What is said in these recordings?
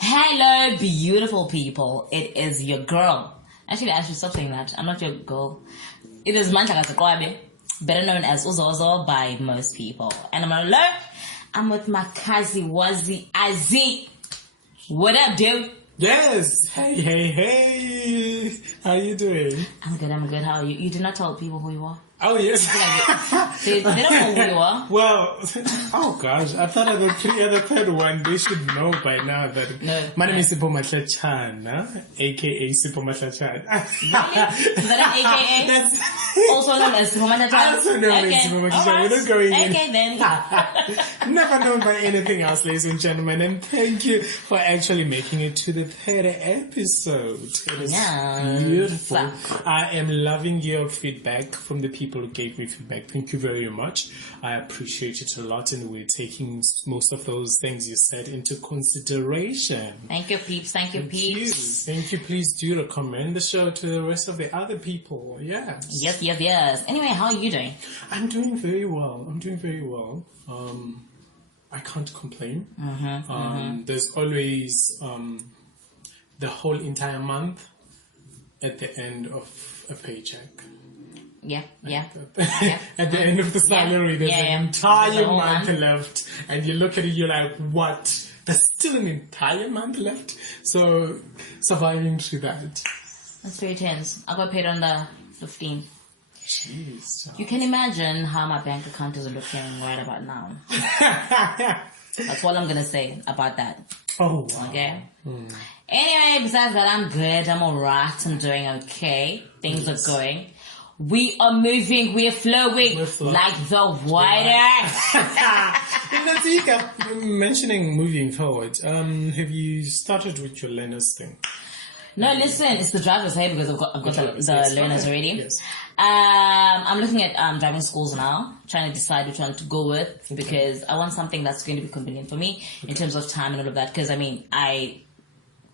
Hello, beautiful people. It is your girl. Actually, I should stop saying that. I'm not your girl. It is Mandlakazi Qwabe, better known as Uzozo by most people. And I'm not alone. I'm with my cousin Wazi Azi. What up, dude? Yes. Hey. How you doing? I'm good. How are you? You did not tell people who you are. Oh, yes. They don't know who you are. Well, oh gosh, I thought at the third one, they should know by now that my name is Sipho Mahlatshana, aka Sipho Mahlatshana. Really? Is that an AKA? That's also known as Sipho Mahlatshana? Also known as Sipho Mahlatshana. We're not going in. Okay, then. Never known by anything else, ladies and gentlemen. And thank you for actually making it to the third episode. It is beautiful. I am loving your feedback from the people who gave me feedback. Thank you very much. I appreciate it a lot, and we're taking most of those things you said into consideration. Thank you, peeps. Thank you. Thank you. Please do recommend the show to the rest of the other people. Yes. Yes. Anyway, how are you doing? I'm doing very well. I can't complain. There's always the whole entire month at the end of a paycheck. Yeah. At the end of the salary, there's an entire month left, and you look at it, you're like, what? There's still an entire month left? So, surviving through that. That's very tense. I got paid on the 15th. Jeez. You can imagine how my bank account is looking right about now. That's all I'm going to say about that. Oh, wow. Okay? Anyway, besides that, I'm good. I'm alright. I'm doing okay. Things are going. We are moving, we're flowing like the water. Natika, mentioning moving forward, have you started with your learners thing? No, listen, it's the driver's head because I've got the learners already. Yes. I'm looking at driving schools now, trying to decide which one to go with because I want something that's going to be convenient for me in terms of time and all of that. Because I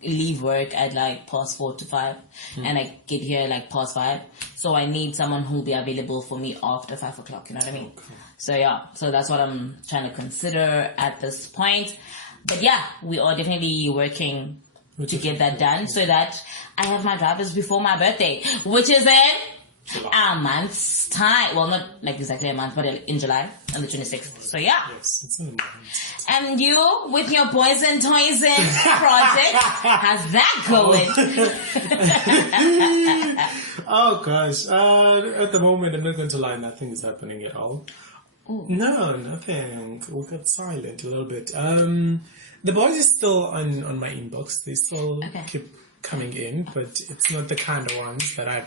leave work at like past 4 to 5 and I get here like past 5, so I need someone who'll be available for me after 5 o'clock, you know what I mean? So that's what I'm trying to consider at this point. But we are definitely working to get that done so that I have my drivers before my birthday, which is in a month's time. Well, not like exactly a month, but in July on the 26th. So yes, it's in a month. And you, with your Boys and Toys in project, how's that going? Oh gosh, at the moment, I'm not going to lie, nothing is happening at all. Ooh. No, nothing. We got silent a little bit. The boys are still on my inbox. They still keep coming in, but it's not the kind of ones that I'm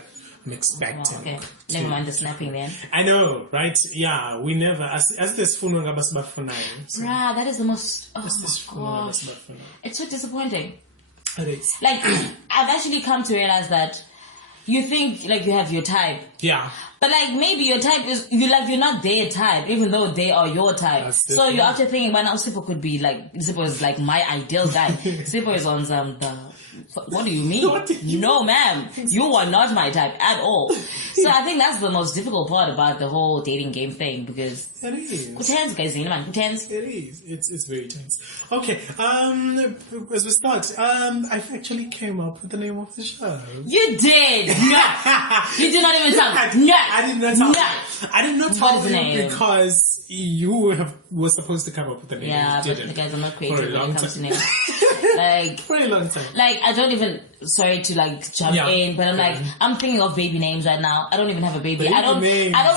expecting. Oh, okay. Never mind the snapping then. I know, right? Yeah, we never, as this phone for 9. Bruh, that is the most, oh my gosh. It's so disappointing. It is. Like, I've actually come to realize that you think like you have your type. Yeah. But like maybe your type is, you're not their type, even though they are your type. So you're actually thinking, well, now Sipho could be like, Sipho is like my ideal guy. Sipho is on what do you mean? No, ma'am. You are not my type at all. So I think that's the most difficult part about the whole dating game thing because it is. It is. It's very tense. Okay. As we start, I actually came up with the name of the show. You did. No. You did not even tell me. No. I did not tell you. I did not tell you because you were supposed to come up with the name. Yeah, but the guys are not creative when it comes to names. Like for a long time. Like I don't even sorry to like jump in, but I'm like I'm thinking of baby names right now. I don't even have a baby. I don't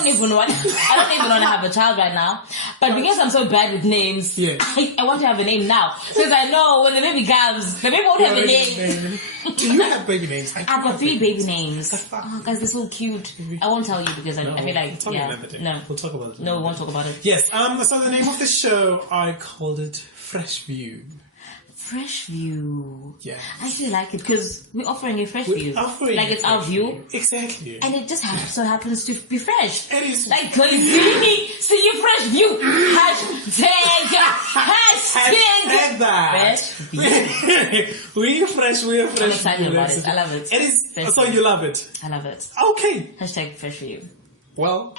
even want to have a child right now. But because I'm so bad with names, I want to have a name now. Because I know when the baby comes, the baby won't have a name. Do you have baby names? I've got 3 baby names. Oh, guys, they're so cute. I won't tell you because I feel like we'll talk about it. No, we won't talk about it. Yes. So the name of the show, I called it FreshView. FreshView. Yeah. I actually like it because we're offering a fresh view. Like it's our view. Exactly. And it just so happens to be fresh. It is. Like, cause see your fresh view. Hashtag that. Fresh view. We're fresh. I'm excited about it. I love it. It is. So you love it? I love it. Okay. Hashtag fresh view. Well.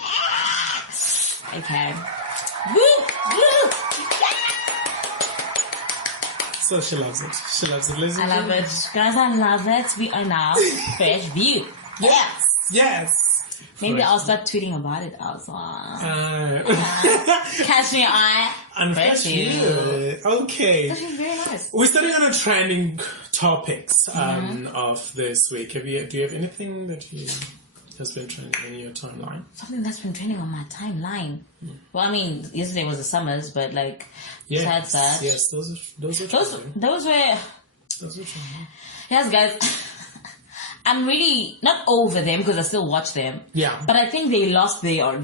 Okay. Woo! Woo! So she loves it. She loves it. Listen, I love it. Guys, I love it. We are now FreshView. Yes. Yes. Maybe I'll start tweeting about it also. Catch me on FreshView. Okay. That is very nice. We're starting on a trending topics of this week. Do you have anything that has been trending in your timeline? Something that's been trending on my timeline. Well, I mean, yesterday was the summers, but like, besides that, yes, those were trending. Yes, guys. I'm really not over them because I still watch them. Yeah. But I think they lost their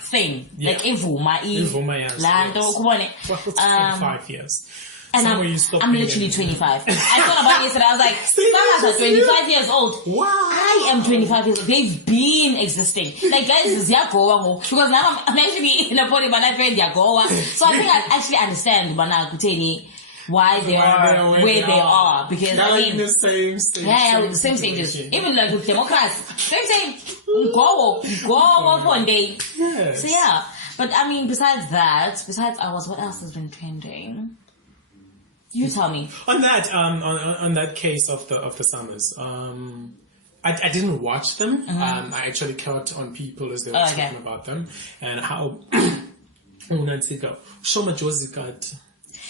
thing. Yeah. Like Ivuma, yes. Lando, Kubone. 25 years. And I'm literally 25. I thought about it yesterday. I was like, some are 25 years old. Wow. I am 25 years old. They've been existing. Like, guys, it's Yagowa. Because now I'm actually in a body, but I friend Yagowa. So I think I actually understand why they are where they are. Because now I mean, the same stage. Yeah, same stages. Even like with Democrats. Same. Go one day. Yes. So yeah. But I mean, besides what else has been trending? You tell me. On that case of the summers, I didn't watch them. I actually caught on people as they were talking about them and how Shoma Josie got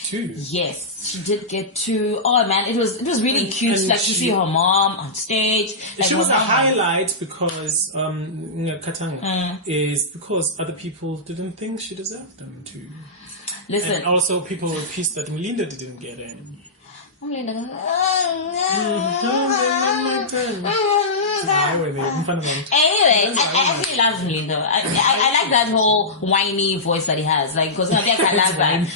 2. Yes, she did get 2. Oh man, it was really cute. Like to see her mom on stage. Like, she was a highlight because Katanga is because other people didn't think she deserved them to. Listen. And also people were pissed that Melinda didn't get any. Anyway, I actually love Melinda. I like that whole whiny voice that he has. Like, because I think I love that.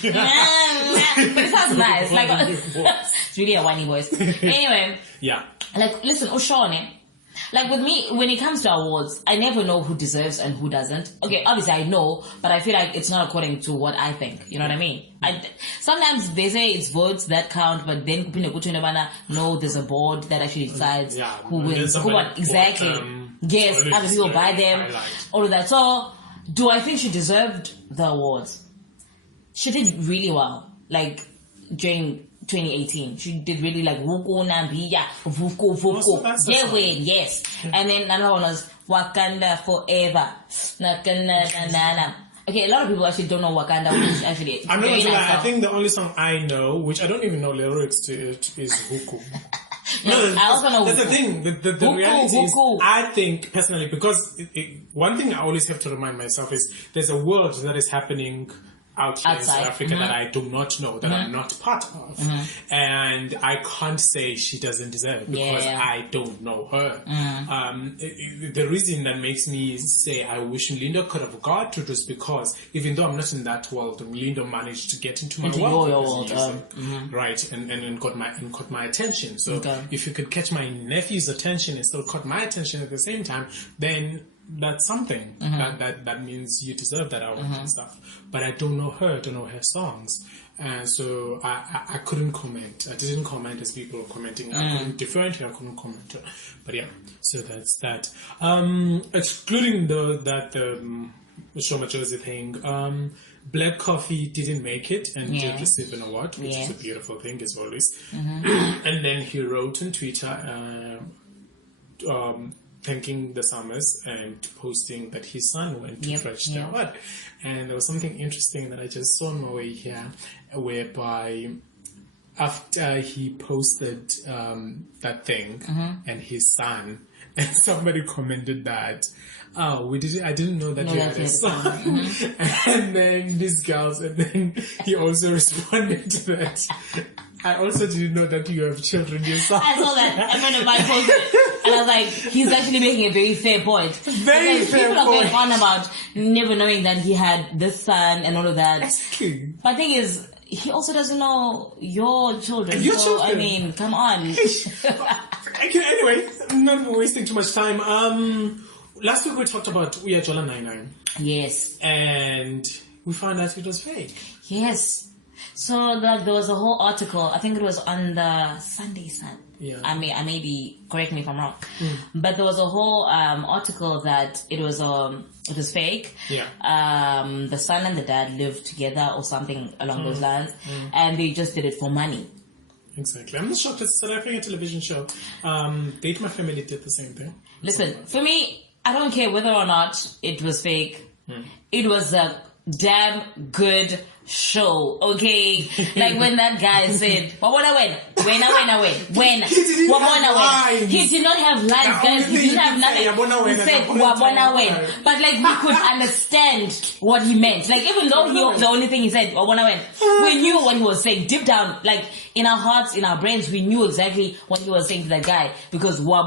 But it sounds nice. Like, it's really a whiny voice. Anyway. Yeah. Like, listen, Oshone. Like with me, when it comes to awards, I never know who deserves and who doesn't. Okay, obviously I know, but I feel like it's not according to what I think. You know what I mean? Sometimes they say it's votes that count, but then no, there's a board that actually decides who wins. Exactly. Yes, other people buy them, all of that. So, do I think she deserved the awards? She did really well. Like, during 2018, she did really like Wuko Nambiya, Vuko. They win, yes. And then another one was Wakanda Forever. Okay, a lot of people actually don't know Wakanda, which actually I'm not gonna lie, I think the only song I know, which I don't even know lyrics to it, is Huku. No, I also know that's the thing. The reality is, I think personally, because one thing I always have to remind myself is there's a world that is happening out here in South Africa that I do not know, that I'm not part of. And I can't say she doesn't deserve it because I don't know her. The reason that makes me say I wish Melinda could have got it was because even though I'm not in that world, Melinda managed to get into my world. Right, and got my attention. So if you could catch my nephew's attention and still caught my attention at the same time, then that's something. That means you deserve that award and stuff. But I don't know her, I don't know her songs. So I couldn't comment. I didn't comment as people were commenting. I couldn't differentiate, I couldn't comment. But yeah, so that's that. Excluding that Shoma Josie thing, Black Coffee didn't make it and did receive an award, which is a beautiful thing as always. And then he wrote on Twitter, thanking the Summers and posting that his son went to fetch the award. And there was something interesting that I just saw on my way here, whereby after he posted that thing and his son, and somebody commented that, I didn't know that you had a son. And then these girls, and then he also responded to that. I also didn't know that you have children yourself. I saw that. A friend of mine posted it. And I was like, he's actually making a very fair point. Very fair people point. People are going on about never knowing that he had this son and all of that. Exactly. But the thing is, he also doesn't know your children. I mean, come on. Okay, anyway, I'm not wasting too much time. Last week we talked about Uyajola 99. Yes. And we found out it was fake. Yes. So there was a whole article. I think it was on the Sunday Sun. Yeah. I may be, correct me if I'm wrong, but there was a whole article that it was fake. Yeah. The son and the dad lived together or something along those lines, and they just did it for money. Exactly. I'm not shocked. It's a South African television show. Date My Family did the same thing. Listen, for me, I don't care whether or not it was fake. It was a damn good show, okay? Like when that guy said, when he did not have lines, guys. He didn't have nothing. He said, but like we could understand what he meant. Like even though the only thing he said, we knew what he was saying deep down. Like in our hearts, in our brains, we knew exactly what he was saying to that guy because yeah.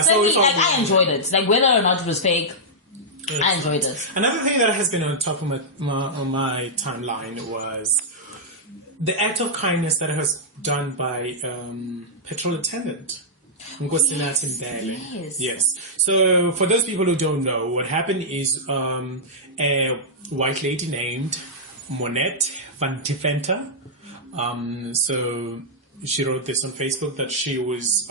So I enjoyed it. Like whether or not it was fake. Yes. I enjoyed it. Another thing that has been on top of my timeline was the act of kindness that was done by petrol attendant. Yes. So for those people who don't know, what happened is a white lady named Monette van Deventer. So she wrote this on Facebook that she was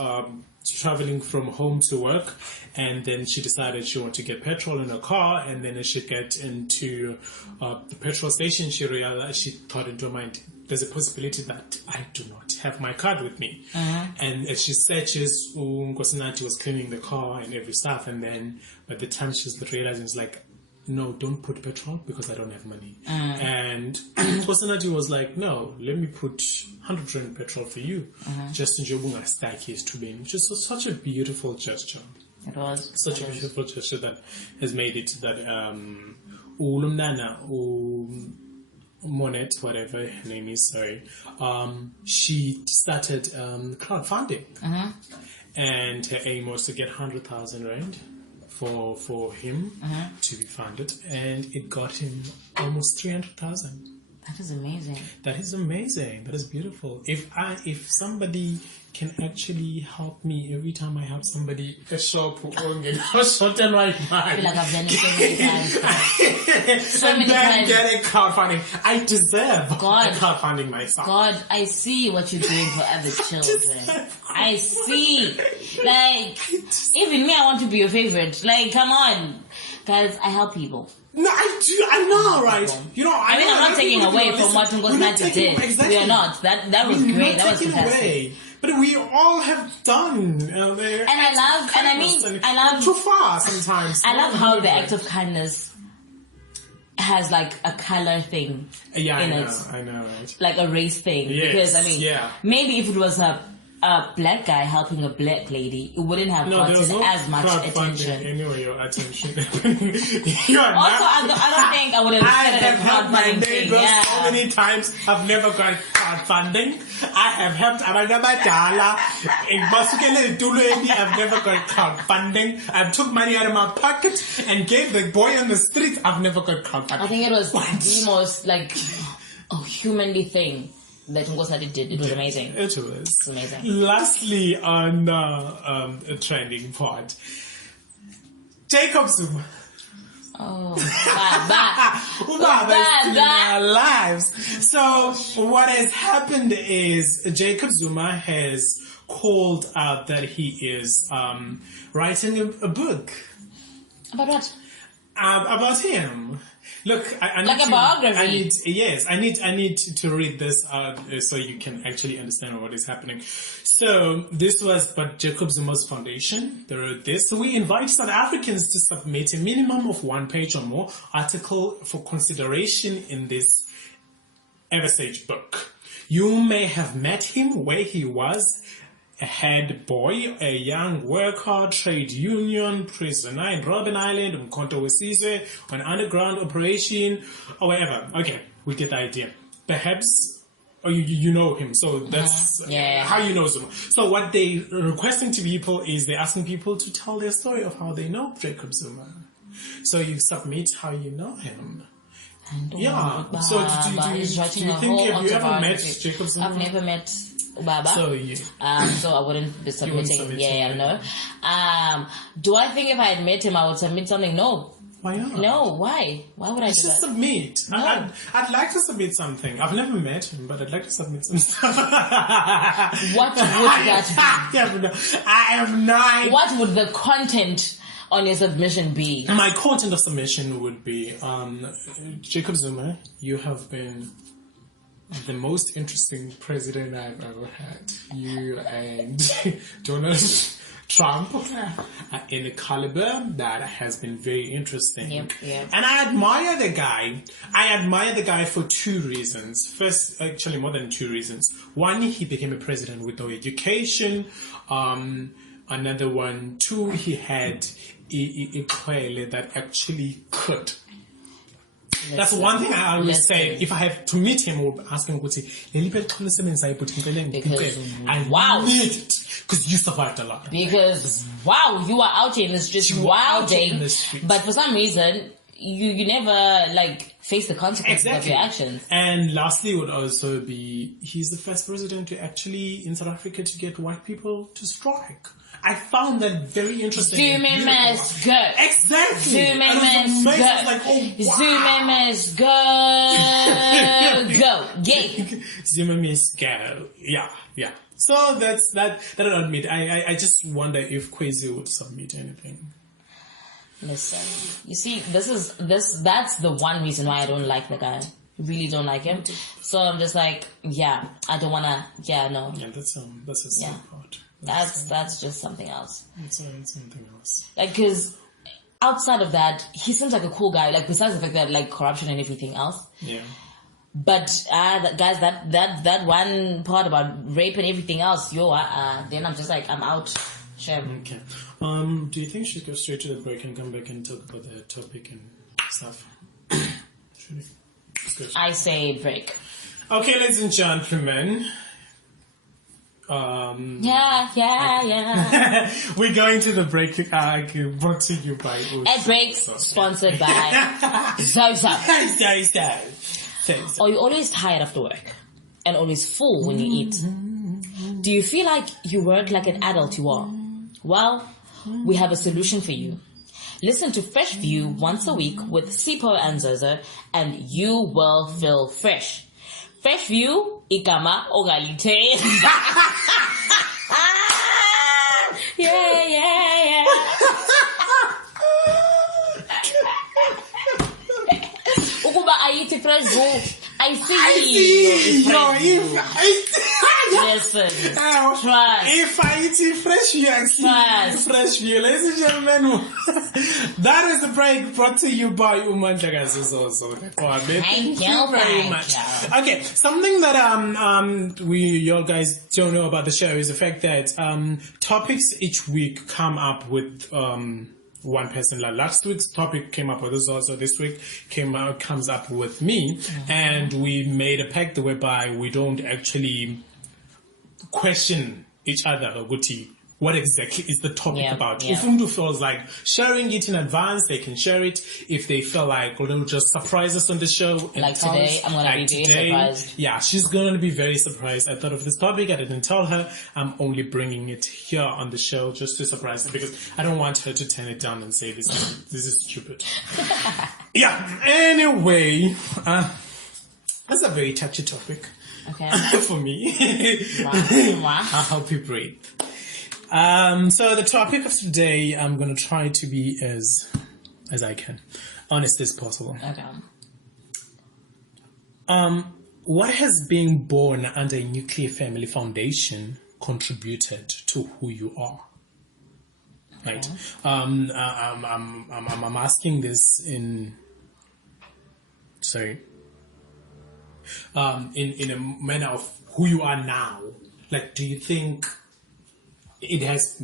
traveling from home to work, and then she decided she wanted to get petrol in her car, and then as she get into the petrol station, she realized, she thought into her mind, there's a possibility that I do not have my card with me. And as she searches, Nkosinati was cleaning the car and every stuff, and then by the time she's realizing, it's like, no, don't put petrol because I don't have money. And Nkosinati was like, no, let me put 100 rand petrol for you. Just in Jobunga stack is to be, which is such a beautiful gesture. It was. Such a beautiful gesture that has made it that Ulumnana, Monette, whatever her name is, sorry, she started crowdfunding. And her aim was to get 100,000 rand for him to be funded, and it got him almost 300,000. That is amazing. That is amazing. That is beautiful. If somebody can actually help me every time I help somebody, a shop or short and right mind. I feel like I've done it so many times. So many times. Get a crowdfunding. I deserve a crowdfunding myself. God, I see what you're doing for other children. I see. Like, even me, I want to be your favorite. Like, come on. Guys, I help people. No, I do. I know, right? You know, I'm not taking away from what Nkosinati did. Exactly. We are not. That was great. That was fantastic. Away. But we all have done. I love too far sometimes. I love how the act of kindness has like a color thing. Yeah, in I know, right? Like a race thing. Yes, because maybe if it was a black guy helping a black lady, it wouldn't have gotten as much attention. Anyway, your attention. I don't think I would have said it crowdfunding thing. So many times I've never got crowdfunding. I have helped Abadala in Basukele. I've never got crowdfunding. I took money out of my pocket and gave the boy on the street. I've never got crowdfunding. I think it was the most like humanly thing that Nkosinati did. It was amazing. It was. It's amazing. Lastly, on a trending part, Jacob Zuma. Oh, in our lives. So what has happened is Jacob Zuma has called out that he is writing a book. About what? About him. Look, I need like a biography. I need to read this so you can actually understand what is happening. So this was but Jacob Zuma's foundation. They wrote this. So we invite South Africans to submit a minimum of 1 page or more article for consideration in this Eversage book. You may have met him where he was a head boy, a young worker, trade union, prisoner in Robben Island, Mkhonto Wesizwe, an underground operation, or wherever. Okay, we get the idea. Perhaps, or you know him, so that's how you know Zuma. So what they're requesting to people is they're asking people to tell their story of how they know Jacob Zuma. So you submit how you know him. So do you think, have you ever met Jacob Zuma? I've never met Ubaba. So I wouldn't be submitting. No. Do I think if I had met him, I would submit something? No. Why not? No, why? Why would I do Just that? submit. No. I'd like to submit something. I've never met him, but I'd like to submit some stuff. What would that be? I have no idea. What would the content on your submission be? My content of submission would be, Jacob Zuma, you have been the most interesting president I've ever had. You and Donald Trump in a caliber that has been very interesting. Yep. And I admire the guy. I admire the guy for two reasons. First, actually more than two reasons. One, he became a president with no education. Another one, two, he had a quail that actually could. That's one thing I always say. If I have to meet him or ask him, because wow, because you survived a lot. Because wow, you are out here in the streets wilding, but for some reason you never like face the consequences of your actions. And lastly, would also be he's the first president to actually in South Africa to get white people to strike. I found that very interesting. Zuma must go. Exactly. Zuma must go. Like, oh, wow. Zuma must go. Go. Yay. Zuma must go. Yeah. So that's that. That I'll admit. I just wonder if Kwezi would submit anything. Listen, you see, that's the one reason why I don't like the guy. Really don't like him. So I'm just like, yeah, I don't wanna. Yeah, no. Yeah, that's a sad part. That's just something else. It's something else. Like, because outside of that, he seems like a cool guy. Like, besides the fact that like corruption and everything else. Yeah. But guys, that one part about rape and everything else, then I'm just like, I'm out. Sure. Okay. Do you think we should go straight to the break and come back and talk about the topic and stuff? I say break. Okay, ladies and gentlemen. Yeah. We're going to the break. Brought to you by At break, sponsored by Zozo. Are you always tired after work and always full when you eat? Do you feel like you work like an adult you are? Well, we have a solution for you. Listen to FreshView once a week with Sipho and Zozo, and you will feel fresh. FreshView, igama ogalite. Yeah. Ukuba ayithi FreshView. I see you. Listen, trust. If I eat FreshView, ladies and gentlemen, that is the break brought to you by Mandlakazi Qwabe. Thank you very much. Okay, something that you guys don't know about the show is the fact that topics each week come up with one person. Like last week's topic came up with us, also this week comes up with me, and we made a pact whereby we don't actually question each other or what exactly is the topic about. If someone feels like sharing it in advance, they can share it. If they feel like they'll just surprise us on the show. And like today, I'm going to be very surprised. Yeah, she's going to be very surprised. I thought of this topic. I didn't tell her. I'm only bringing it here on the show just to surprise her because I don't want her to turn it down and say this is stupid. Yeah, anyway, that's a very touchy topic. Okay. For me. Wow. I'll help you breathe. So the topic of today, I'm going to try to be as I can, honest as possible. Okay. What has being born under a nuclear family foundation contributed to who you are? Right. I'm asking this in a manner of who you are now. Like, do you think it has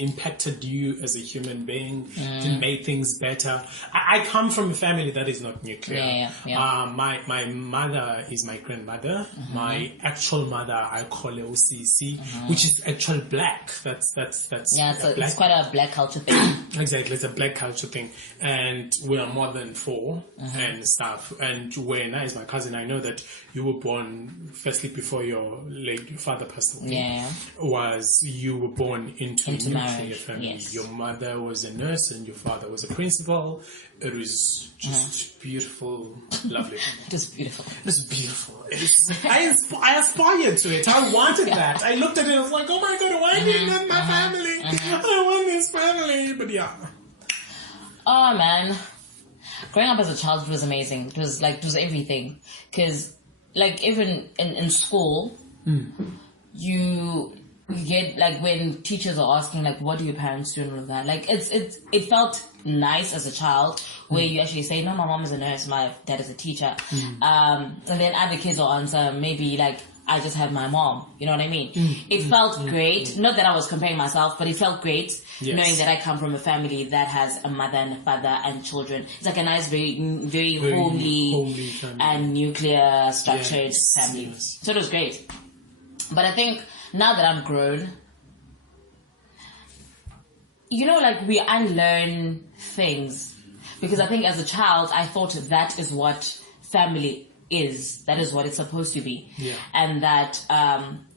impacted you as a human being to make things better? I come from a family that is not nuclear. My mother is my grandmother. My actual mother I call her OCC, which is actually black. That's it's quite a black culture thing. Exactly, it's a black culture thing, and we are more than four and stuff. And when I, as my cousin, I know that you were born firstly before your father passed away. Was you were born into into nuclear marriage. family. Yes. Your mother was a nurse and your father was a principal. It was just beautiful, lovely. It was beautiful. It was beautiful. I aspired to it. I wanted that. I looked at it and was like, oh my God, why do you not my family? I want this family. But yeah. Oh man. Growing up as a child was amazing. It was everything. Because, like, even in school, you get, like, when teachers are asking, like, what do your parents do and all of that, like, it felt nice as a child where you actually say, no, my mom is a nurse, my dad is a teacher. And then other kids will answer, maybe, like, I just had my mom. You know what I mean? It felt great. Not that I was comparing myself, but it felt great knowing that I come from a family that has a mother and a father and children. It's like a nice, very homely and nuclear structured family. Yes. So it was great. But I think now that I'm grown, you know, like, we unlearn things. Because I think as a child, I thought that is what family is. That is what it's supposed to be. Yeah. And that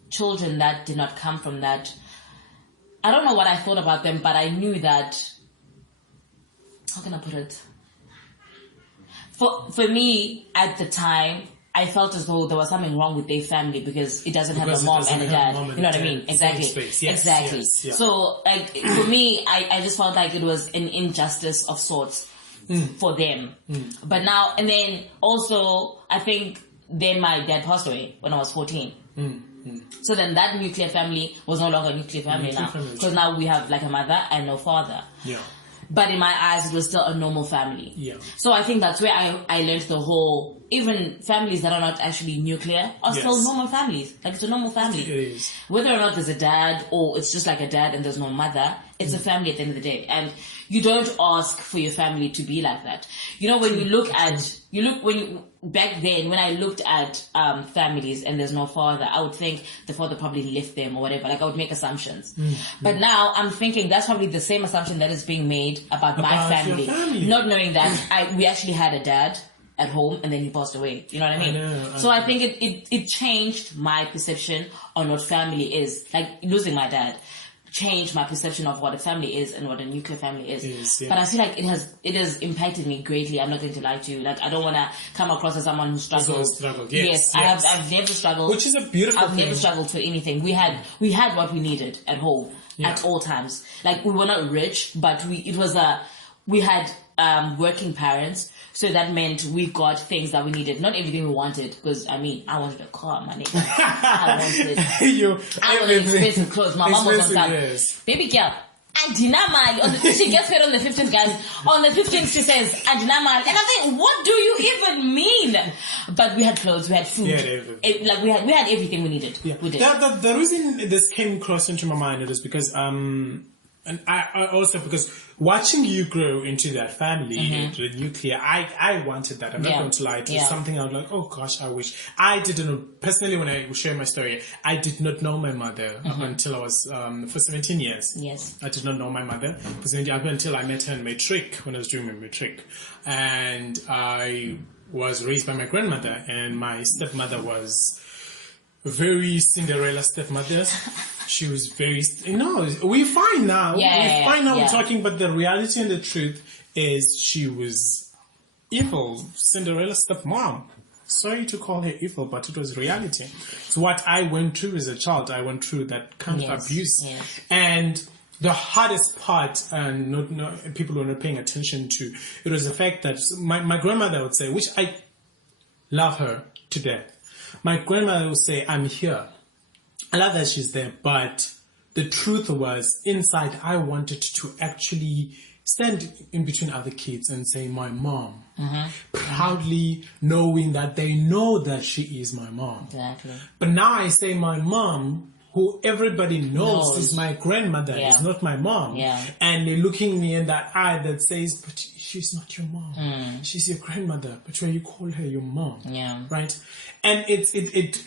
children that did not come from that, I don't know what I thought about them, but I knew that, how can I put it? For me, at the time, I felt as though there was something wrong with their family because it doesn't have a mom and a dad. You know what I mean? Exactly. Yes, exactly. yes, yeah. So, like, for me, I just felt like it was an injustice of sorts for them. But now, and then also, I think then my dad passed away when I was 14. So then that nuclear family was no longer a nuclear family now. Because now we have, like, a mother and no father. Yeah. But in my eyes, it was still a normal family. Yeah. So I think that's where I learned the whole, even families that are not actually nuclear are still normal families. Like, it's a normal family. It is. Whether or not there's a dad or it's just like a dad and there's no mother, it's a family at the end of the day. And you don't ask for your family to be like that. You know, when you look at, back then, when I looked at families and there's no father, I would think the father probably left them or whatever. Like, I would make assumptions. But now I'm thinking that's probably the same assumption that is being made about my family. Not knowing that we actually had a dad at home and then he passed away. You know what I mean? I think it changed my perception on what family is. Like, losing my dad changed my perception of what a family is and what a nuclear family is. But I feel like it has impacted me greatly. I'm not going to lie to you. Like, I don't want to come across as someone who struggles. Yes. I've never struggled. Which is a beautiful thing. I've never struggled for anything. We had what we needed at home at all times. Like, we were not rich, but we had working parents. So that meant we got things that we needed. Not everything we wanted, because, I mean, I wanted a car, my nigga. I wanted expensive clothes. My mom was on time. Baby girl, Andinamali. She gets paid on the 15th, guys. On the 15th, she says, Andinamali. And I think, what do you even mean? But we had clothes, we had food. We had everything we needed. Yeah. We did. The reason this came across into my mind is because, and I also, because watching you grow into that family, into the nuclear, I wanted that. I'm not going to lie. It was something I was like, oh gosh, I wish. I didn't know, personally, when I share my story, I did not know my mother up until I was, for 17 years. Yes. I did not know my mother for 17 years, until I met her in matric, when I was doing my matric. And I was raised by my grandmother, and my stepmother was a very Cinderella stepmother. She was very, we're fine now. We're fine now. We're talking, but the reality and the truth is she was evil, Cinderella stepmom. Sorry to call her evil, but it was reality. It's what I went through as a child. I went through that kind of abuse. And the hardest part, and people were not paying attention to, it was the fact that my grandmother would say, which I love her to death. My grandmother would say, I'm here. I love that she's there, but the truth was, inside, I wanted to actually stand in between other kids and say, my mom. Proudly knowing that they know that she is my mom. Exactly. But now I say my mom, who everybody knows is my grandmother, is not my mom. And they're looking me in that eye that says, but she's not your mom. She's your grandmother, but why you call her your mom? Right? And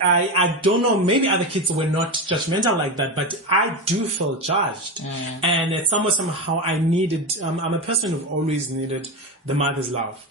I don't know, maybe other kids were not judgmental like that, but I do feel judged. And it's somehow I needed, I'm a person who always needed the mother's love.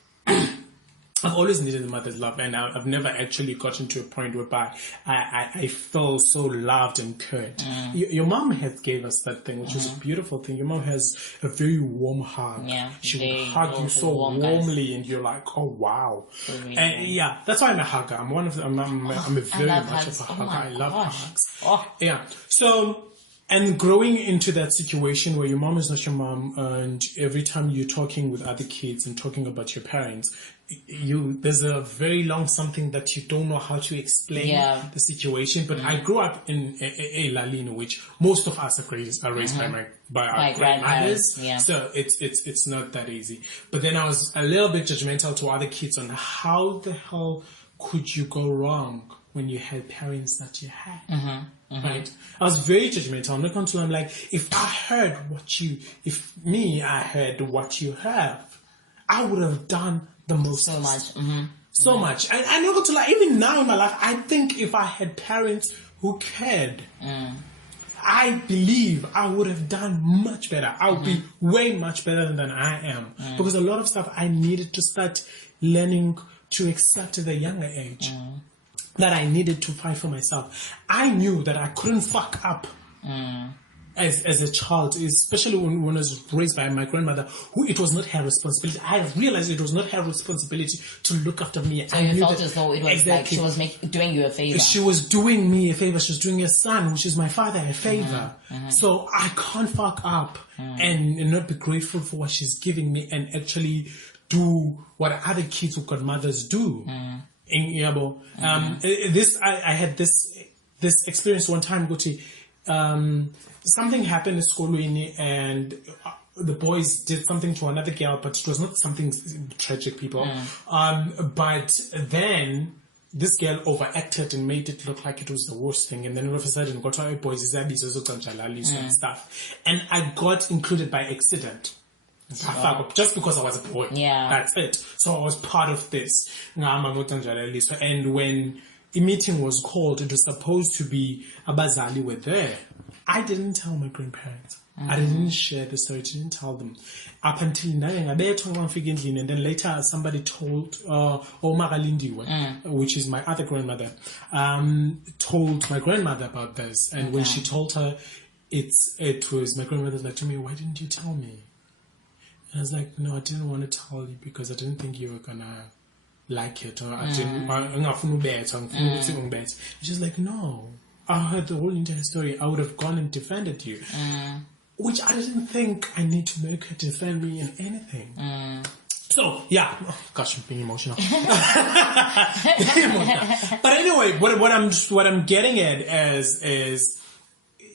I've always needed a mother's love, and I've never actually gotten to a point whereby I feel so loved and cared. Your mom has gave us that thing, which is a beautiful thing. Your mom has a very warm hug. Yeah, she will hug you so warmly, and you're like, oh wow. And yeah, that's why I'm a hugger. I'm one of the, I'm a very much of a hugger. I love hugs. Yeah. So. And growing into that situation where your mom is not your mom, and every time you're talking with other kids and talking about your parents, there's a very long something that you don't know how to explain the situation. But I grew up in a Lalino, which most of us are raised by our grandmothers. So it's not that easy. But then I was a little bit judgmental to other kids on how the hell could you go wrong when you had parents that you had. Right? I was very judgmental. I'm not going to lie. I'm like, if I heard what you have, I would have done the most. So much. So much. I'm not going to lie. Even now in my life, I think if I had parents who cared, I believe I would have done much better. I would be way much better than I am. Because a lot of stuff I needed to start learning to accept at a younger age. That I needed to fight for myself. I knew that I couldn't fuck up as a child, especially when I was raised by my grandmother, who it was not her responsibility. I realized it was not her responsibility to look after me. So you felt as though it was like she was doing you a favor. She was doing me a favor. She was doing her son, which is my father, a favor. So I can't fuck up and not be grateful for what she's giving me and actually do what other kids who got mothers do. I had this experience one time. Something happened in school, and the boys did something to another girl, but it was not something tragic, people. But then this girl overacted and made it look like it was the worst thing, and then all of a sudden got to boys and stuff, and I got included by accident. Just because I was a boy. That's it. So I was part of this. And when a meeting was called, it was supposed to be Abazali were there. I didn't tell my grandparents. I didn't share the story. I didn't tell them. Up until now, and then later somebody told Oma Galindiwe, which is my other grandmother, told my grandmother about this. And when she told her, it was my grandmother like to me, why didn't you tell me? And I was like, no, I didn't want to tell you because I didn't think you were gonna like it, or I didn't. She's like, no, I heard the whole entire story. I would have gone and defended you, which I didn't think I need to make her defend me in anything. So yeah, gosh, I'm being emotional. But anyway, what I'm getting at is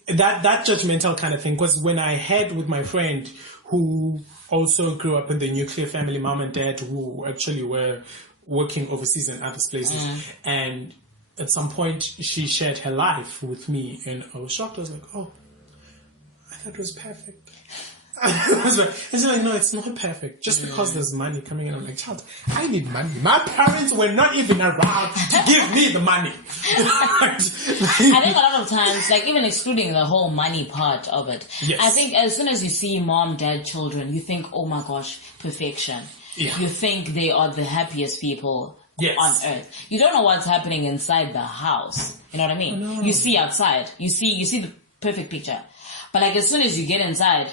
that judgmental kind of thing. Because when I had with my friend who also grew up in the nuclear family, mom and dad, who actually were working overseas in other places. And at some point, she shared her life with me, and I was shocked. I was like, oh, I thought it was perfect. And she's like, no, it's not perfect. Just because there's money coming in. I'm like, child, I need money. My parents were not even around to give me the money. I think a lot of times, like even excluding the whole money part of it, I think as soon as you see mom, dad, children, you think, oh my gosh, perfection. You think they are the happiest people on earth. You don't know what's happening inside the house. You know what I mean? No. You see outside. You see the perfect picture. But like as soon as you get inside,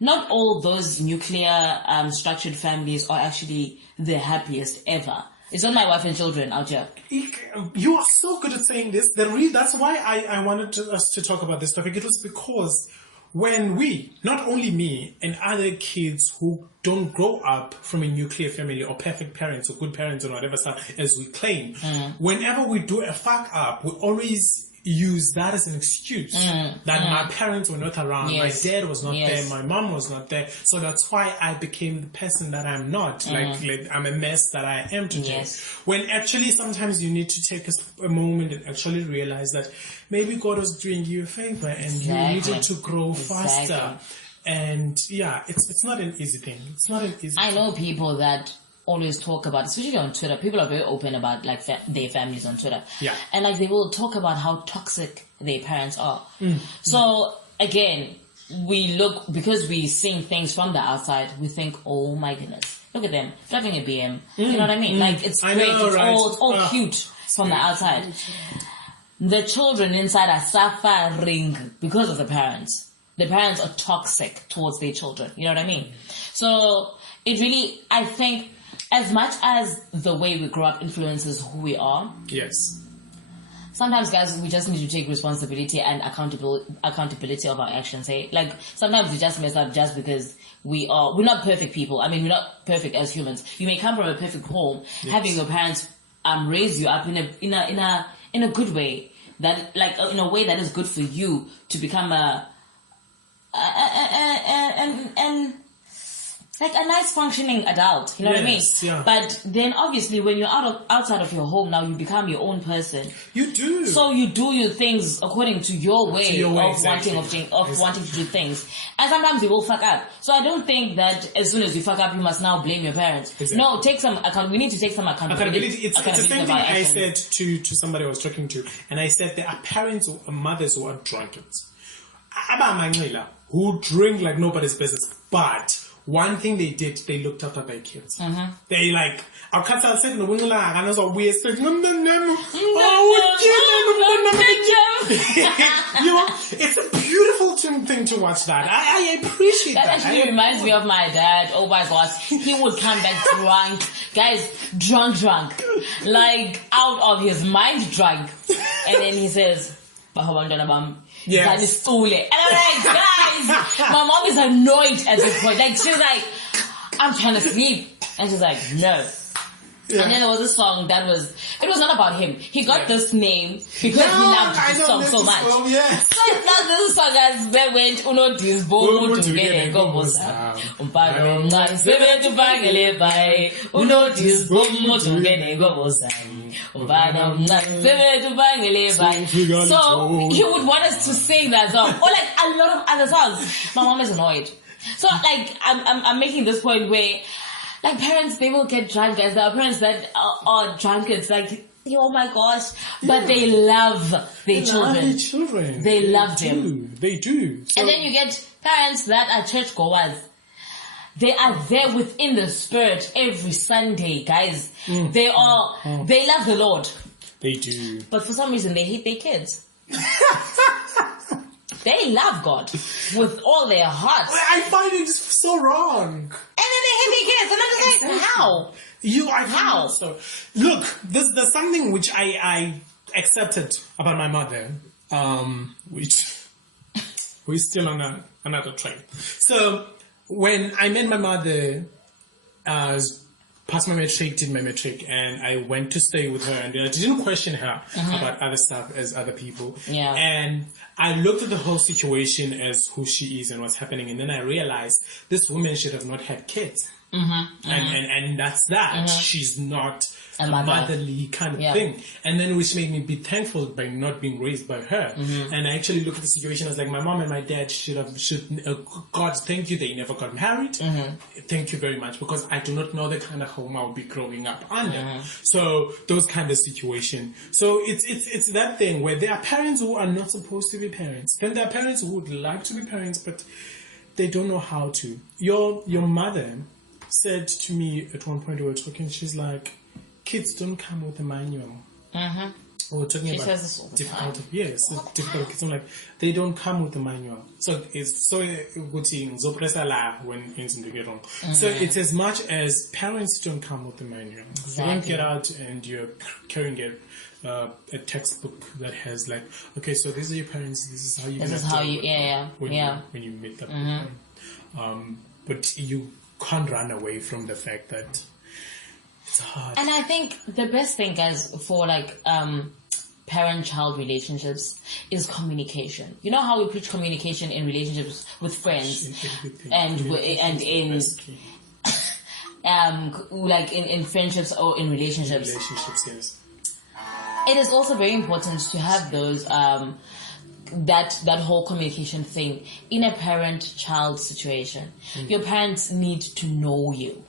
not all those nuclear structured families are actually the happiest ever. It's not my wife and children out here. You are so good at saying this. That's why I wanted us to talk about this topic. It was because when we, not only me and other kids who don't grow up from a nuclear family or perfect parents or good parents or whatever stuff as we claim, whenever we do a fuck up, we always use that as an excuse that my parents were not around, my dad was not there, my mom was not there, so that's why I became the person that I'm not, like I'm a mess that I am today. When actually sometimes you need to take a moment and actually realize that maybe God was doing you a favor and you needed to grow faster. And it's not an easy thing. It's not an easy I know people that always talk about, especially on Twitter, people are very open about like their families on Twitter. And like they will talk about how toxic their parents are. So again, because we seeing things from the outside, we think, oh my goodness, Look at them driving a BM. You know what I mean? Like it's great. Know, it's right? all cute from the outside. The children inside are suffering because of the parents. The parents are toxic towards their children. You know what I mean? So it really, I think, as much as the way we grow up influences who we are. Yes. Sometimes, guys, we just need to take responsibility and accountability of our actions. Eh? Like, sometimes we just mess up just because we're not perfect people. I mean, we're not perfect as humans. You may come from a perfect home, having your parents raise you up in a good way, that like in a way that is good for you to become like a nice functioning adult, you know what I mean? Yeah. But then obviously when you're outside of your home now, you become your own person. You do. So you do your things according to your way, exactly. wanting to do things. And sometimes you will fuck up. So I don't think that as soon as you fuck up, you must now blame your parents. Exactly. No, we need to take some accountability. It's the same thing I said to somebody I was talking to, and I said there are parents or mothers who are drunkards. Who drink like nobody's business, but one thing they did, they looked after their kids. They like, our cats are saying, weird you know, it's a beautiful thing to watch that. I appreciate that. That actually reminds me of my dad. Oh my gosh. He would come back drunk. Guys, drunk. Like, out of his mind drunk. And then he says, yes. And I'm like, guys, my mom is annoyed at this point. Like, she's like, I'm trying to sleep. And she's like, no. Yeah. And then there was a song it was not about him. He got this name because he loved the song so much. So now this is song as they went, Uno Disbo, together, go Bosa. Umpano, Sebe to Bangale by Uno Disbo, together, go Bosa. So he would want us to sing that song, or like a lot of other songs. My mom is annoyed. So like I'm making this point where like parents, they will get drunk, guys. There are parents that are drunkards, like, oh my gosh, but they love their children. They love them. They do. So, and then you get parents that are churchgoers. They are there within the spirit every Sunday, guys. They love the Lord. They do. But for some reason, they hate their kids. They love God with all their hearts. I find it so wrong. And then they hate their kids. And I'm just like, how? How? So, look, there's something which I accepted about my mother, which we're still on another train. So, when I met my mother, passed my matric, did my matric, and I went to stay with her, and I didn't question her about other stuff as other people. Yeah. And I looked at the whole situation as who she is and what's happening, and then I realized this woman should have not had kids. And that's that. She's not a motherly kind of thing. And then which made me be thankful by not being raised by her. And I actually look at the situation as like my mom and my dad God, thank you, they never got married. Thank you very much, because I do not know the kind of home I'll be growing up under. So those kind of situation. So it's that thing where there are parents who are not supposed to be parents. Then there are parents who would like to be parents, but they don't know how to. Your mother said to me at one point we were talking, she's like, kids don't come with a manual. We're talking about difficult kids. I'm like, they don't come with a manual. So it's so good when things get wrong. So it's as much as parents don't come with a manual. Exactly. You don't get out and you're carrying a textbook that has like, okay, so these are your parents, this is how you when you meet that point. But you can't run away from the fact that it's hard. And I think the best thing, guys, for like parent-child relationships is communication. You know how we preach communication in relationships with friends and in like in friendships or in relationships. Yes. It is also very important to have those that whole communication thing in a parent-child situation. Your parents need to know you.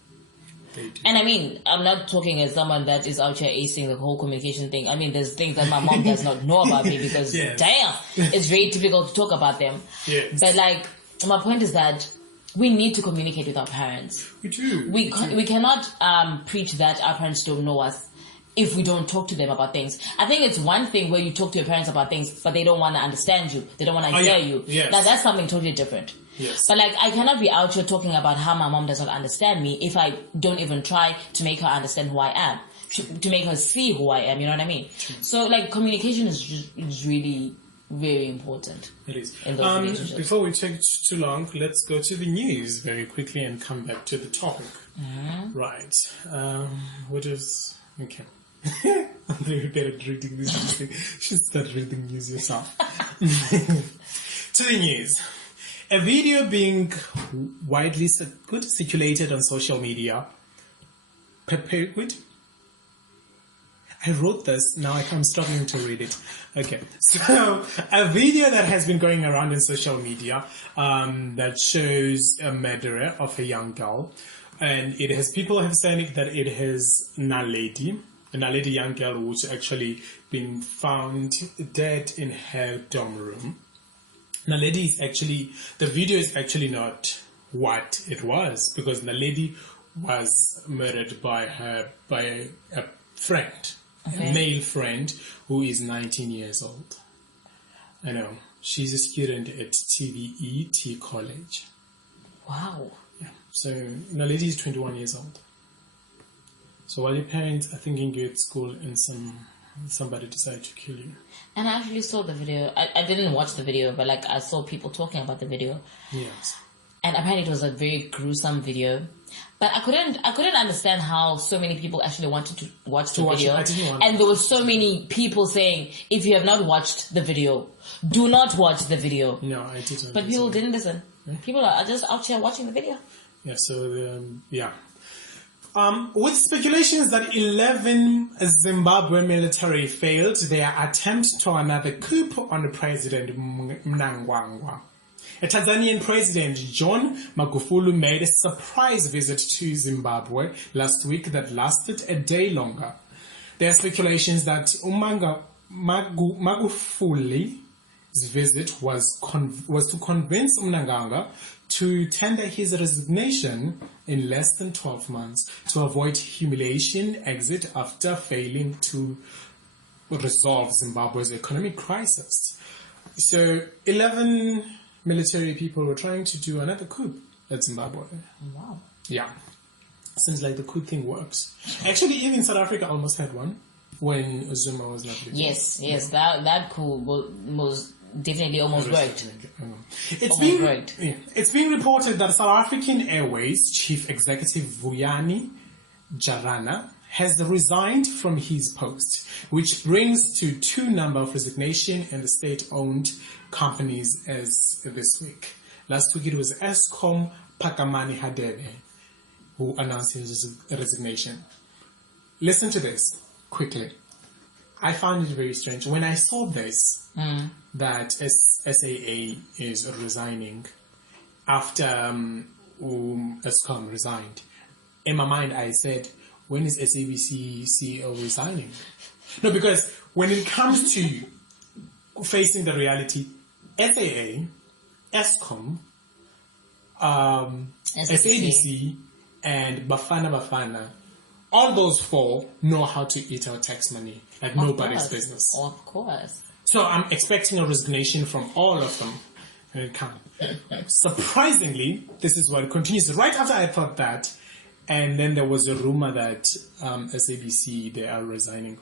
And I mean, I'm not talking as someone that is out here acing the whole communication thing. I mean, there's things that my mom does not know about me because, damn, it's very difficult to talk about them. But like, my point is that we need to communicate with our parents. We do. We cannot preach that our parents don't know us if we don't talk to them about things. I think it's one thing where you talk to your parents about things, but they don't want to understand you. They don't want to hear you. Yes. Now, that's something totally different. Yes. But like, I cannot be out here talking about how my mom does not understand me if I don't even try to make her understand who I am, to make her see who I am. You know what I mean? So like, communication is really very important. It is. In those relationships. Before we take too long, let's go to the news very quickly and come back to the topic. Mm-hmm. Right. What is... Okay. I'm very bad at reading this news thing. You should start reading news yourself. To the news. A video being widely circulated on social media. Wait. I wrote this, now I'm struggling to read it. Okay, so a video that has been going around in social media that shows a murderer of a young girl, and people have said that it is Naledi, a Naledi young girl who's actually been found dead in her dorm room. Naledi is actually, the video is actually not what it was, because Naledi was murdered by a friend. Okay. A male friend who is 19 years old. I know. She's a student at TVET College. Wow. Yeah. So Naledi is 21 years old. So while your parents are thinking you're at school and somebody decided to kill you. And I actually saw the video. I didn't watch the video, but like I saw people talking about the video. Yes. And apparently it was a very gruesome video. But I couldn't understand how so many people actually wanted to watch the video. And there were so many people saying, if you have not watched the video, do not watch the video. No, I didn't. But people didn't listen. Yeah. People are just out here watching the video. Yeah, so, yeah. With speculations that 11 Zimbabwe military failed their attempt to another coup on President Mnangagwa. A Tanzanian President, John Magufuli, made a surprise visit to Zimbabwe last week that lasted a day longer. There are speculations that Magufuli's visit was to convince Mnangagwa to tender his resignation in less than 12 months to avoid humiliation exit after failing to resolve Zimbabwe's economic crisis. So 11 military people were trying to do another coup at Zimbabwe. Wow. Yeah. Seems like the coup thing works. Actually, even South Africa almost had one when Zuma was not living. Yes, that coup was definitely almost worked. It's been reported that South African Airways Chief Executive Vuyani Jarana has resigned from his post, which brings to 2 number of resignation in the state-owned companies as this week. Last week it was Eskom Phakamani Hadebe who announced his resignation. Listen to this quickly. I found it very strange. When I saw this, that SAA is resigning after Eskom resigned, in my mind I said, when is SABC CEO resigning? No, because when it comes to facing the reality, SAA, Eskom, SABC, and Bafana, all those 4 know how to eat our tax money like nobody's business. Of course. So I'm expecting a resignation from all of them. And it can't. Surprisingly, this is what continues. Right after I thought that, and then there was a rumor that SABC, they are resigning.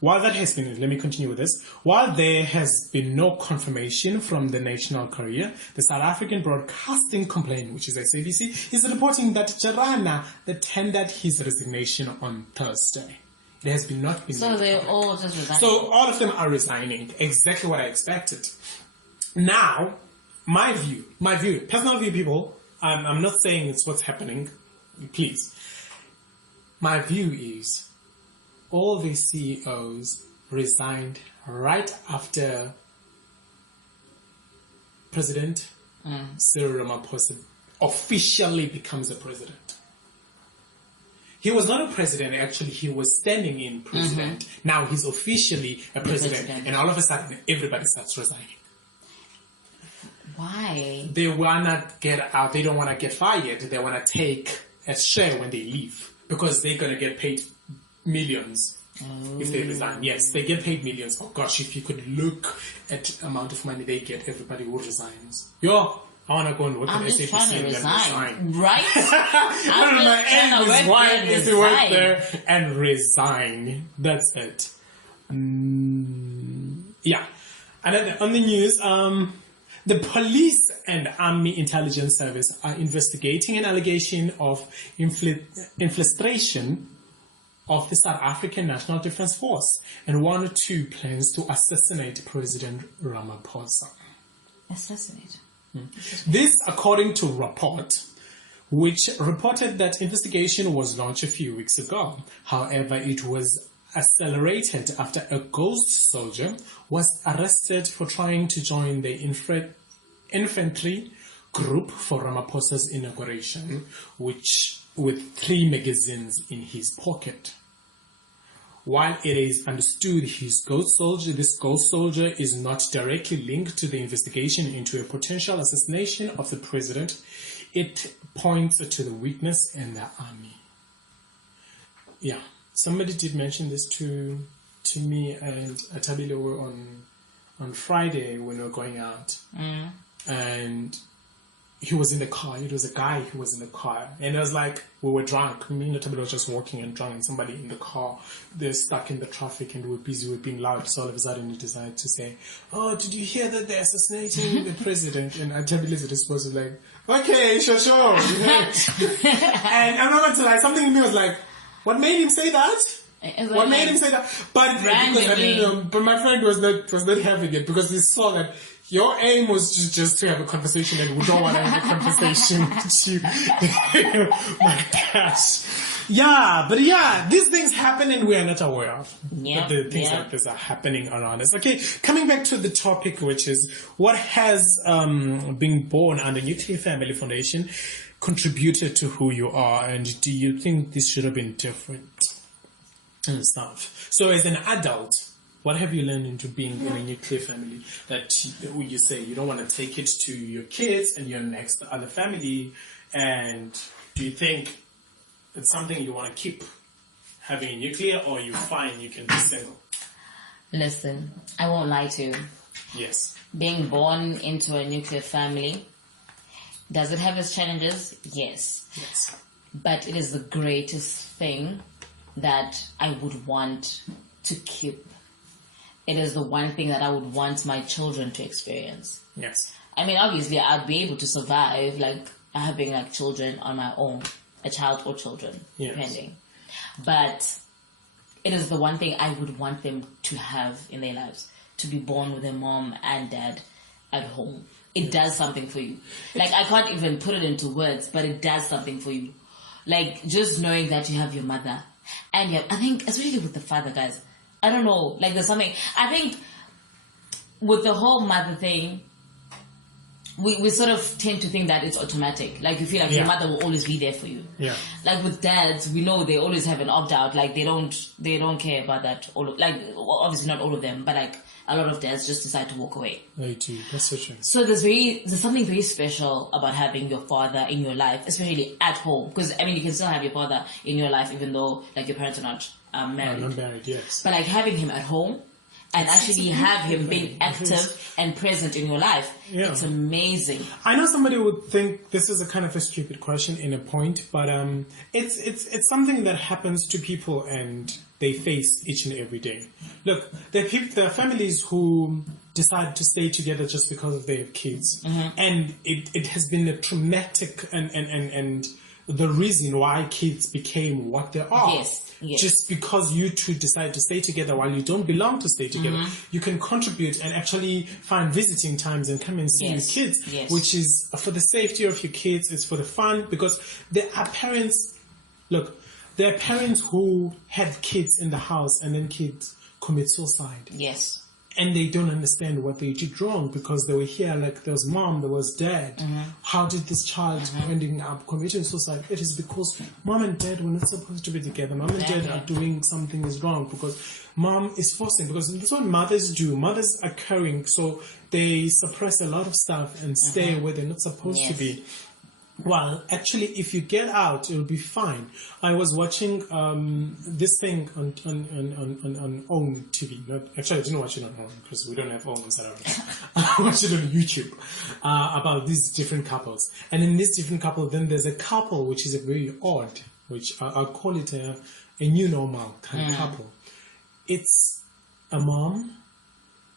While that has been, let me continue with this. While there has been no confirmation from the national courier, the South African Broadcasting Complaint, which is SABC, is reporting that Jarana tendered his resignation on Thursday. There has been not been. So they're all just resigning. So all of them are resigning. Exactly what I expected. Now, my view, personal view, people. I'm not saying it's what's happening. Please. My view is all the CEOs resigned right after President Cyril Ramaphosa officially becomes a president. He was not a president, actually, he was standing in president. Now he's officially a president, and all of a sudden everybody starts resigning. Why? They want to get out. They don't want to get fired. They want to take a share when they leave because they're going to get paid millions if they resign. Yes, they get paid millions. Oh gosh, if you could look at the amount of money they get, everybody who resigns. Yo, I want to go and work at SAPC and resign. Right? My aim is why is to work there and resign. That's it. Yeah. And then on the news, the police and Army Intelligence Service are investigating an allegation of infiltration of the South African National Defence Force and 1 or 2 plans to assassinate President Ramaphosa. Assassinate? This, according to report, which reported that investigation was launched a few weeks ago. However, it was accelerated after a ghost soldier was arrested for trying to join the infantry group for Ramaphosa's inauguration, which with 3 magazines in his pocket. While it is understood this ghost soldier is not directly linked to the investigation into a potential assassination of the president, it points to the weakness in the army. Yeah, somebody did mention this to me and Tabile on Friday when we were going out, and he was in the car. It was a guy who was in the car, and it was like we were drunk. Me and Tabile were just walking and drunk, and somebody in the car, they're stuck in the traffic and we're busy with being loud. So all of a sudden he decided to say, "Oh, did you hear that they're assassinating the president?" And Tabile's response was like, "Okay, sure." And I'm not going to lie, something in me was like, what made him say that? What made him say that? But because I didn't know, but my friend was not having it because he saw that your aim was just to have a conversation and we don't want to have a conversation with you. My gosh. Yeah, but yeah, these things happen and we are not aware of. But the things like this are happening around us. Okay, coming back to the topic, which is what has being born under Nuclear Family Foundation contributed to who you are, and do you think this should have been different and stuff? So as an adult, what have you learned into being in a nuclear family that you say you don't want to take it to your kids and your next other family? And do you think it's something you want to keep having a nuclear, or you find you can be single? Listen, I won't lie to you. Yes. Being born into a nuclear family, does it have its challenges? Yes. Yes. But it is the greatest thing that I would want to keep. It is the one thing that I would want my children to experience. Yes. I mean, obviously, I'd be able to survive, like, having, like, children on my own. A child or children, depending. But it is the one thing I would want them to have in their lives. To be born with a mom and dad at home. It does something for you. Like, I can't even put it into words, but it does something for you. Like, just knowing that you have your mother. And I think, especially with the father, guys, I don't know, like there's something, I think with the whole mother thing, we sort of tend to think that it's automatic. Like you feel like your mother will always be there for you. Yeah. Like with dads, we know they always have an opt-out. Like they don't care about that. Obviously not all of them, but like a lot of dads just decide to walk away. They do. That's so true. So there's something very special about having your father in your life, especially at home. Because I mean, you can still have your father in your life even though like your parents are not married. Not married, yes. But like having him at home and actually have him being active and present in your life, it's amazing. I know somebody would think this is a kind of a stupid question in a point, but it's something that happens to people and they face each and every day. Look, there are families who decide to stay together just because they have kids, and it has been a traumatic and the reason why kids became what they are. Yes. Just because you two decide to stay together while you don't belong to stay together, you can contribute and actually find visiting times and come and see your kids, which is for the safety of your kids, it's for the fun, because there are parents, there are parents who have kids in the house and then kids commit suicide. Yes. and they don't understand what they did wrong because they were here, like there was mom, there was dad. How did this child ending up committing suicide? It is because mom and dad were not supposed to be together. Mom and dad are doing something is wrong because mom is forcing, because that's what mothers do. Mothers are caring, so they suppress a lot of stuff and stay where they're not supposed to be. Well, actually, if you get out, it'll be fine. I was watching this thing on OWN TV. Actually, I didn't watch it on OWN because we don't have OWN in South Africa. I watched it on YouTube about these different couples. And in this different couple, then there's a couple which is a very odd, which I'll call it a new normal kind of couple. It's a mom,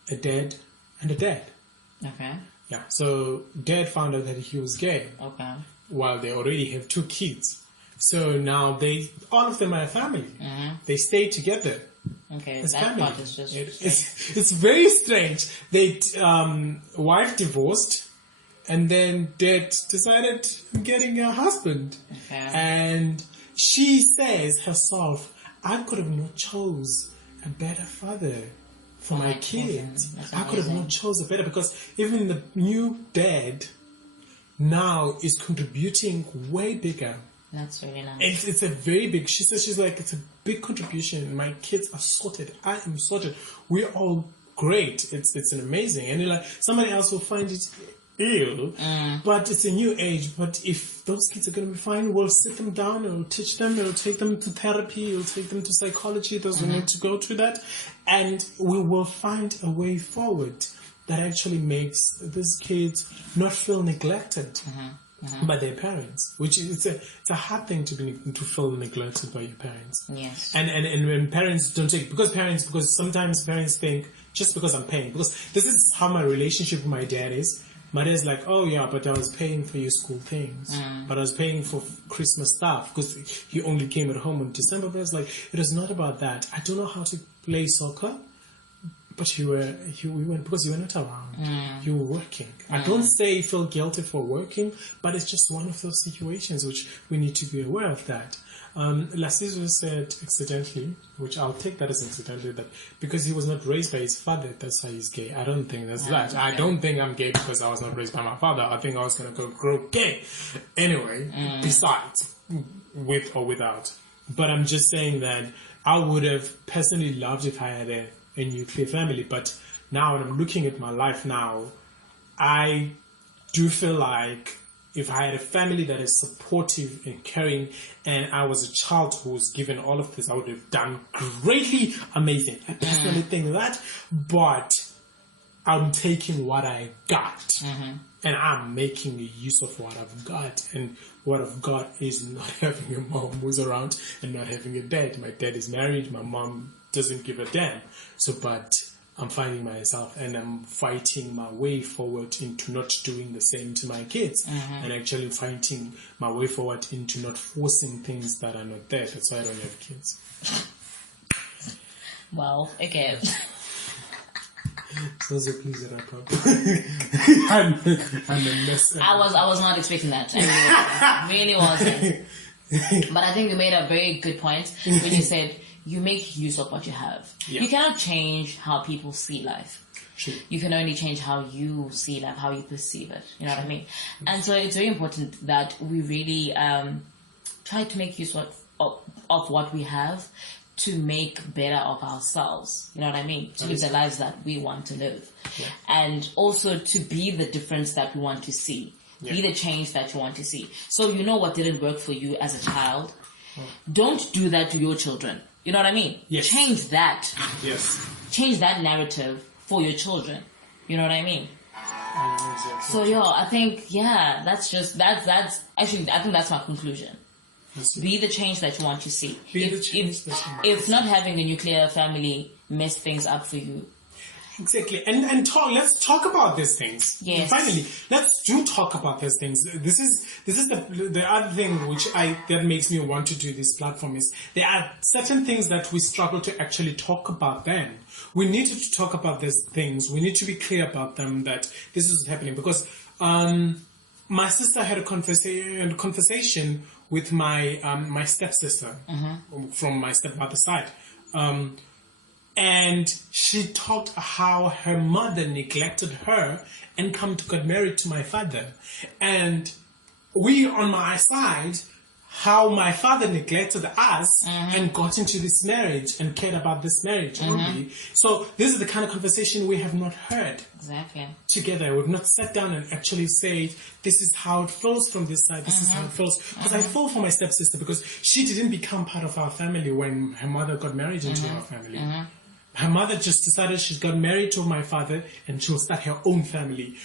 a dad, and a dad. Okay. Yeah, so dad found out that he was gay. Okay. While they already have 2 kids. So now all of them are a family. They stay together. Okay, as that family. part is just... It's very strange. They, wife divorced, and then dad decided I'm getting a husband. Okay. And she says herself, I could have not chose a better father for my kids. I could have not chose a better, because even the new dad now is contributing way bigger. That's really nice. It's a very big, she says, she's like, it's a big contribution. My kids are sorted. I am sorted. We're all great. It's an amazing. And you're like, somebody else will find it ill, but it's a new age. But if those kids are going to be fine, we'll sit them down, we'll teach them, we'll take them to therapy, we'll take them to psychology, those who need to go through that, and we will find a way forward that actually makes these kids not feel neglected by their parents, which is it's a hard thing to feel neglected by your parents. Yes. And when parents don't take, because sometimes parents think, just because I'm paying, because this is how my relationship with my dad is. My dad's like, oh yeah, but I was paying for your school things, but I was paying for Christmas stuff, because he only came at home in December. But I was like, it is not about that. I don't know how to play soccer, but we went because you were not around. You were working. I don't say feel guilty for working, but it's just one of those situations which we need to be aware of that. Lasizwe said accidentally, which I'll take that as accidentally, that because he was not raised by his father, that's why he's gay. I don't think that's that. I don't think I'm gay because I was not raised by my father. I think I was going to grow gay. Anyway, besides, with or without. But I'm just saying that I would have personally loved if I had a nuclear family. But now when I'm looking at my life now, I do feel like if I had a family that is supportive and caring, and I was a child who was given all of this, I would have done greatly amazing. I personally think that, but I'm taking what I got, and I'm making use of what I've got. And what I've got is not having a mom who's around and not having a dad. My dad is married. My mom doesn't give a damn. So, but I'm finding myself, and I'm fighting my way forward into not doing the same to my kids, and actually fighting my way forward into not forcing things that are not there. That's why I don't have kids. Well, okay. So please wrap up. I'm a mess. I was not expecting that. I really wasn't. But I think you made a very good point when you said you make use of what you have. Yeah. You cannot change how people see life. True. You can only change how you see life, how you perceive it. You know what I mean? And so it's very important that we really try to make use of what we have to make better of ourselves. You know what I mean? To live the lives that we want to live. Yeah. And also to be the difference that we want to see. Yeah. Be the change that you want to see. So you know what didn't work for you as a child. Don't do that to your children. You know what I mean? Yes. Change that. Yes. Change that narrative for your children. You know what I mean? So I think, that's actually, I think that's my conclusion. Be the change that you want to see. If not having a nuclear family mess things up for you. Exactly. And let's talk about these things. Yes. Finally, let's talk about these things. This is the other thing that makes me want to do this platform is there are certain things that we struggle to actually talk about then. We need to talk about these things. We need to be clear about them, that this is happening, because my sister had a conversation with my stepsister from my stepmother's side. And she talked how her mother neglected her and got married to my father. And we, on my side, how my father neglected us and got into this marriage and cared about this marriage only. So this is the kind of conversation we have not heard together. We've not sat down and actually said, this is how it feels from this side, this is how it feels. Because I feel for my stepsister, because she didn't become part of our family when her mother got married into our family. Her mother just decided she's got married to my father and she'll start her own family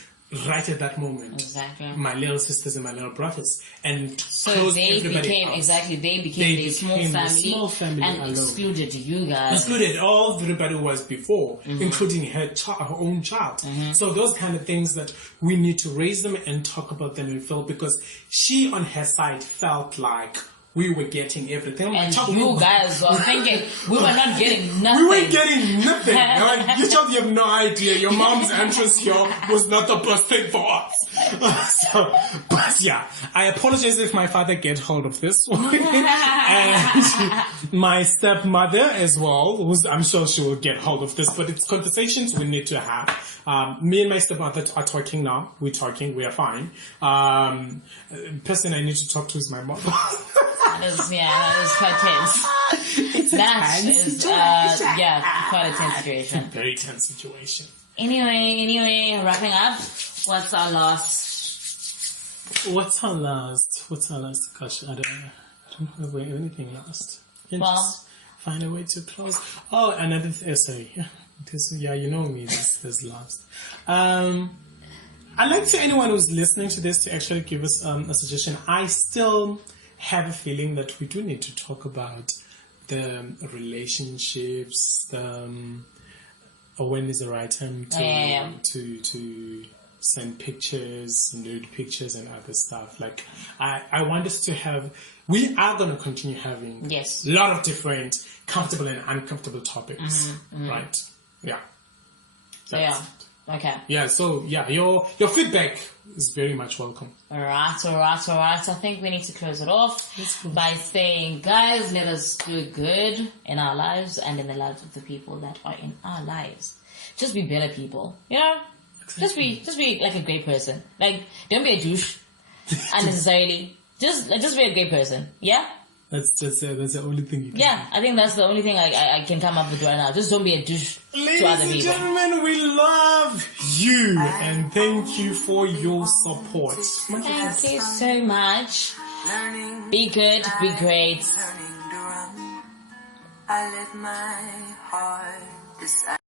right at that moment. My little sisters and my little brothers. And so they became a small family and alone. Excluded you guys. Excluded all everybody was before, including her own child. So those kind of things that we need to raise them and talk about them and feel, because she on her side felt like we were getting everything. And you guys were thinking we were not getting nothing. We were getting nothing. Like, you have no idea. Your mom's entrance here was not the best thing for us. But yeah, I apologize if my father gets hold of this one. And my stepmother as well, who's, I'm sure she will get hold of this, but it's conversations we need to have. Me and my stepmother are talking now. We're talking. We are fine. Person I need to talk to is my mother. That is quite tense. Quite a tense situation. Very tense situation. Anyway, wrapping up. What's our last? Gosh, I don't have anything last. Just find a way to close. Oh, another sorry. You know me. This last. I'd like to anyone who's listening to this to actually give us a suggestion. I still have a feeling that we do need to talk about the relationships, when is the right time to send pictures, nude pictures and other stuff. Like, I want us to have, we are going to continue having a lot of different comfortable and uncomfortable topics, right? Yeah. Okay. Yeah, so your feedback is very much welcome. Alright. I think we need to close it off by saying, guys, let us do good in our lives and in the lives of the people that are in our lives. Just be better people, you know? Exactly. Just be like a great person. Like, don't be a douche unnecessarily. Just be a great person. Yeah? That's the only thing you can do. I think that's the only thing I can come up with right now. Just don't be a douche to other people. Ladies and gentlemen, we love you and thank you for your support. Thank you so much. Be good, be great. I let my heart decide.